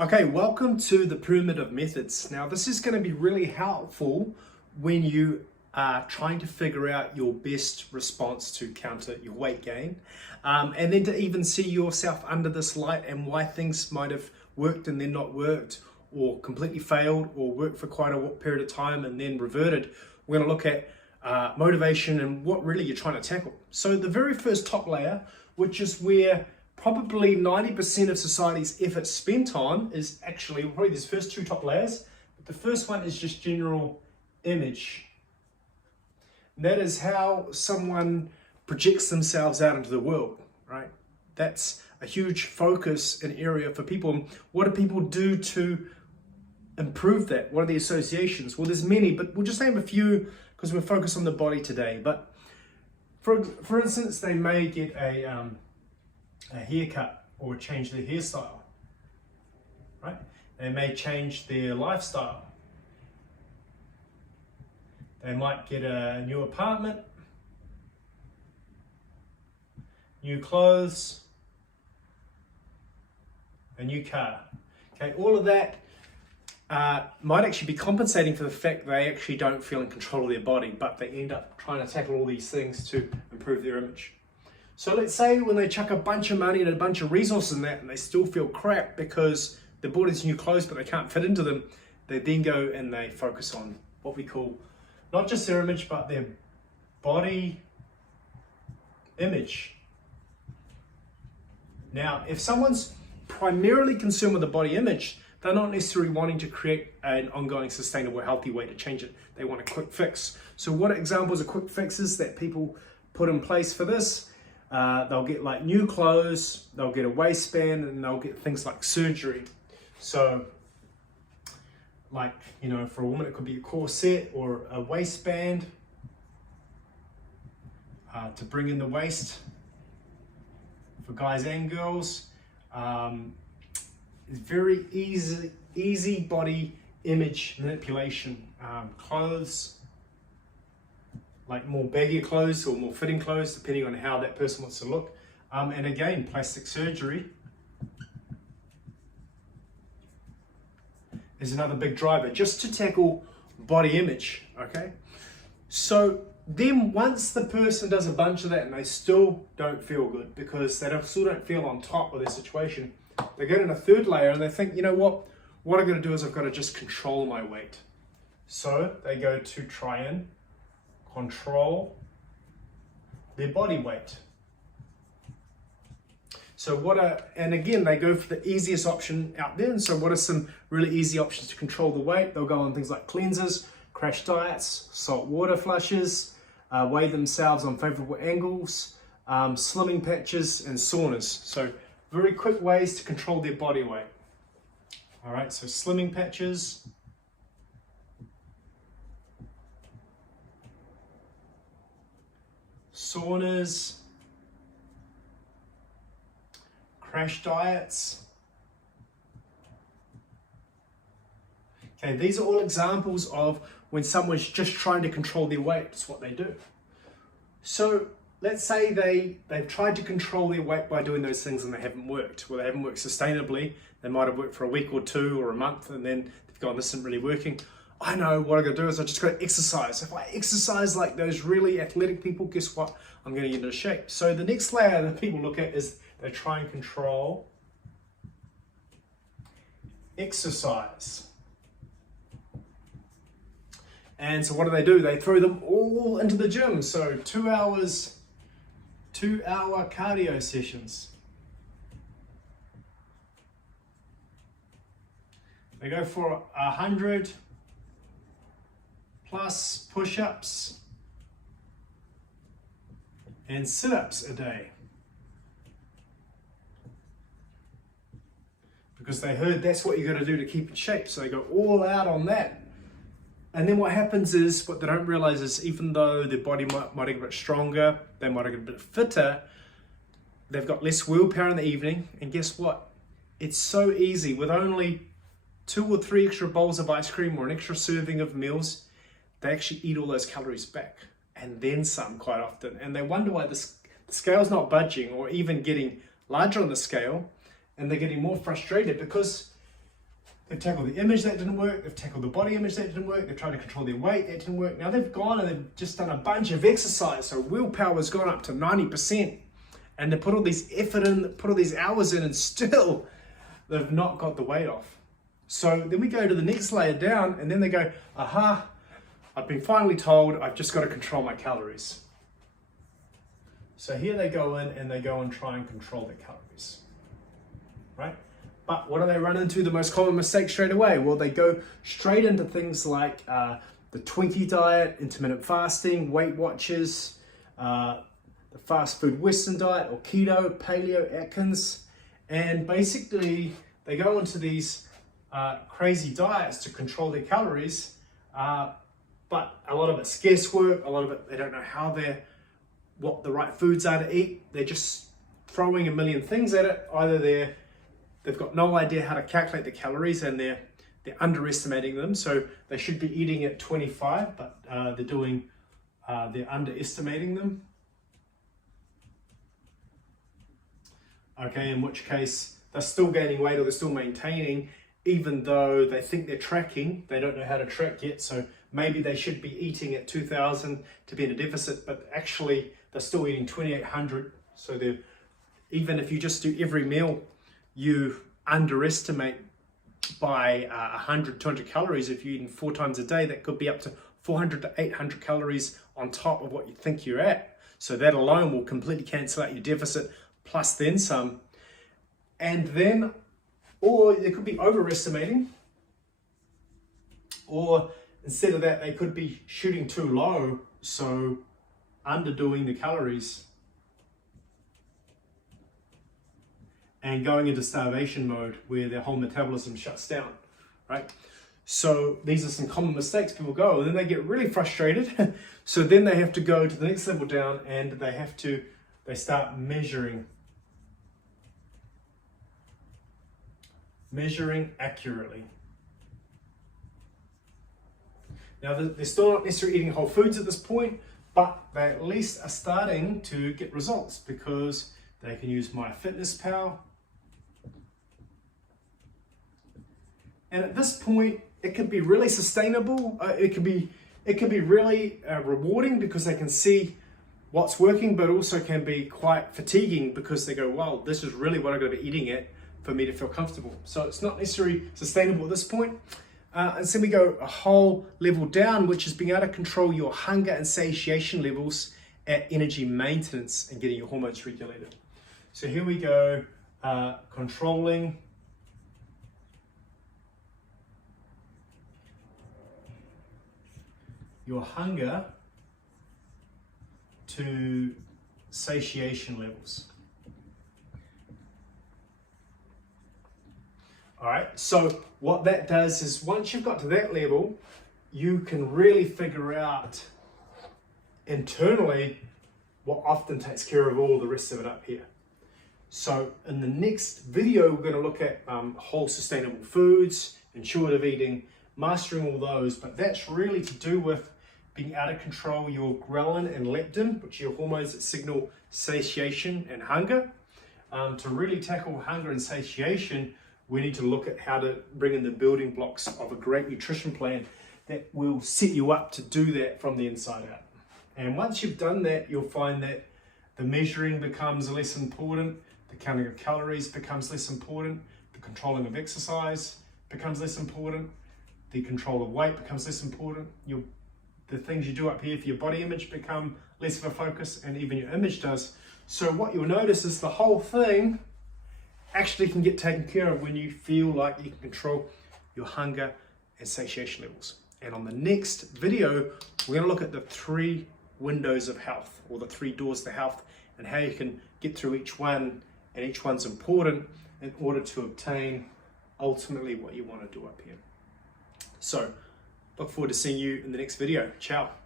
Okay, welcome to the Pyramid of Methods. Now, this is going to be really helpful when you are trying to figure out your best response to counter your weight gain, and then to even see yourself under this light and why things might have worked and then not worked, or completely failed, or worked for quite a period of time and then reverted. We're going to look at motivation and what really you're trying to tackle. So the very first top layer, which is where probably 90% of society's effort spent on, is actually probably these first two top layers. But the first one is just general image. And that is how someone projects themselves out into the world, right? That's a huge focus and area for people. What do people do to improve that? What are the associations? Well, there's many, but we'll just name a few because we're focused on the body today. But for instance, they may get a haircut or change their hairstyle, right? They may change their lifestyle. They might get a new apartment, new clothes, a new car. Okay, all of that might actually be compensating for the fact they actually don't feel in control of their body, but they end up trying to tackle all these things to improve their image. So let's say when they chuck a bunch of money and a bunch of resources in that and they still feel crap because they bought these new clothes but they can't fit into them, they then go and they focus on what we call not just their image but their body image. Now, if someone's primarily concerned with the body image, they're not necessarily wanting to create an ongoing, sustainable, healthy way to change it. They want a quick fix. So what examples of quick fixes that people put in place for this? They'll get like new clothes, they'll get a waistband, and they'll get things like surgery. So like, you know, for a woman it could be a corset or a waistband to bring in the waist. For guys and girls, it's very easy body image manipulation. Clothes, like more baggy clothes or more fitting clothes, depending on how that person wants to look. And again, plastic surgery is another big driver, just to tackle body image, okay? So then once the person does a bunch of that and they still don't feel good because they still don't feel on top of their situation, they get in a third layer and they think, you know what I've got to do is I've got to just control my weight. So they go to try and control their body weight. So and again, they go for the easiest option out there. And so what are some really easy options to control the weight? They'll go on things like cleansers, crash diets, salt water flushes, weigh themselves on favorable angles, slimming patches, and saunas. So very quick ways to control their body weight. All right, so slimming patches, saunas, crash diets. Okay, these are all examples of when someone's just trying to control their weight. It's what they do. So let's say they've tried to control their weight by doing those things and they haven't worked. Well, they haven't worked sustainably. They might have worked for a week or two or a month and then they've gone, this isn't really working. I know what I'm going to do is I just got to exercise. If I exercise like those really athletic people, guess what? I'm going to get into shape. So the next layer that people look at is they try and control exercise. And so what do? They throw them all into the gym. So 2-hour cardio sessions. They go for 100 plus push-ups and sit-ups a day. Because they heard that's what you got to do to keep in shape. So they go all out on that. And then what happens is, what they don't realize is, even though their body might get a bit stronger, they might get a bit fitter, they've got less willpower in the evening. And guess what? It's so easy. With only 2 or 3 extra bowls of ice cream or an extra serving of meals, they actually eat all those calories back. And then some quite often. And they wonder why the scale's not budging or even getting larger on the scale. And they're getting more frustrated because They've tackled the image that didn't work, they've tackled the body image that didn't work, they've tried to control their weight that didn't work. Now they've gone and they've just done a bunch of exercise, so willpower's gone up to 90%. And they put all this effort in, put all these hours in, and still they've not got the weight off. So then we go to the next layer down, and then they go, aha, I've been finally told I've just got to control my calories. So here they go in and they go and try and control their calories, right? But what do they run into? The most common mistake straight away? Well, they go straight into things like the Twinkie diet, intermittent fasting, Weight Watchers, the fast food Western diet, or keto, paleo, Atkins. And basically they go into these crazy diets to control their calories, but a lot of it's guesswork, a lot of it they don't know what the right foods are to eat. They're just throwing a million things at it. Either they've got no idea how to calculate the calories and they're underestimating them. So they should be eating at 25, but they're underestimating them. Okay, in which case they're still gaining weight or they're still maintaining, even though they think they're tracking. They don't know how to track yet, so maybe they should be eating at 2,000 to be in a deficit, but actually they're still eating 2,800. So even if you just do every meal, you underestimate by 100, 200 calories. If you're eating 4 times a day, that could be up to 400 to 800 calories on top of what you think you're at. So that alone will completely cancel out your deficit, plus then some. And then, or they could be overestimating, or instead of that, they could be shooting too low, so underdoing the calories and going into starvation mode where their whole metabolism shuts down, right? So these are some common mistakes people go, and then they get really frustrated. So then they have to go to the next level down and they start measuring accurately. Now they're still not necessarily eating whole foods at this point, but they at least are starting to get results because they can use MyFitnessPal. And at this point, it can be really sustainable. It can be really rewarding because they can see what's working, but also can be quite fatiguing because they go, wow, this is really what I'm going to be eating at for me to feel comfortable. So it's not necessarily sustainable at this point. And so we go a whole level down, which is being able to control your hunger and satiation levels at energy maintenance and getting your hormones regulated. So here we go, controlling your hunger to satiation levels. All right, so what that does is once you've got to that level, you can really figure out internally what often takes care of all the rest of it up here. So in the next video, we're going to look at whole sustainable foods, intuitive eating, mastering all those, but that's really to do with being able to control your ghrelin and leptin, which are your hormones that signal satiation and hunger. To really tackle hunger and satiation, we need to look at how to bring in the building blocks of a great nutrition plan that will set you up to do that from the inside out. And once you've done that, you'll find that the measuring becomes less important, the counting of calories becomes less important, the controlling of exercise becomes less important, the control of weight becomes less important. The things you do up here for your body image become less of a focus, and even your image does. So what you'll notice is the whole thing actually can get taken care of when you feel like you can control your hunger and satiation levels. And on the next video, we're going to look at the 3 windows of health, or the 3 doors to health, and how you can get through each one, and each one's important in order to obtain ultimately what you want to do up here. So look forward to seeing you in the next video. Ciao.